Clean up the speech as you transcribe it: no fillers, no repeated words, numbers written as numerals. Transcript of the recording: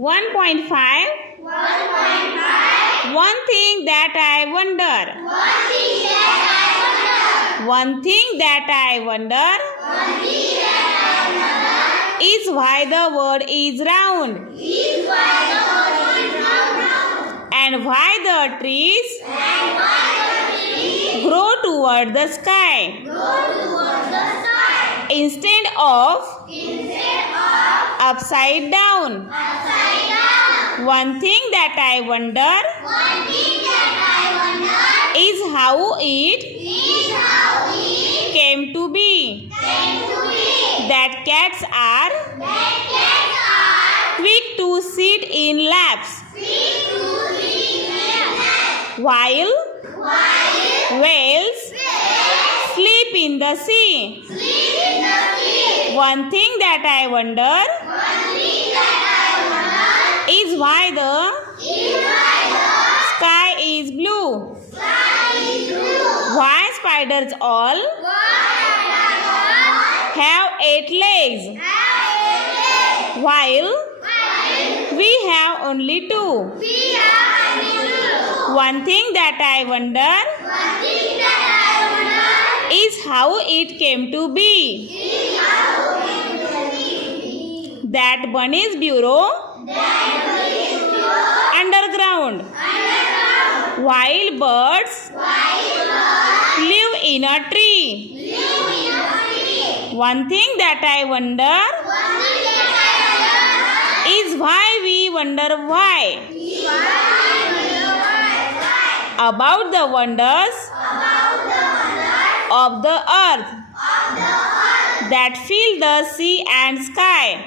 1.5 One thing that I wonder. One thing that I wonder is why the world is round and why the trees grow toward the sky instead of upside down. One thing that I wonder is how it came to be that cats are quick to sit in laps while whales sleep in the sea. One thing that I wonder is why the sky is blue. Why spiders all have 8 legs while we have only 2. One thing that I wonder is how it came to be that bunny's burrow underground while birds live in a tree. One thing that I wonder is why we wonder why about the wonders of the earth that fill the sea and sky.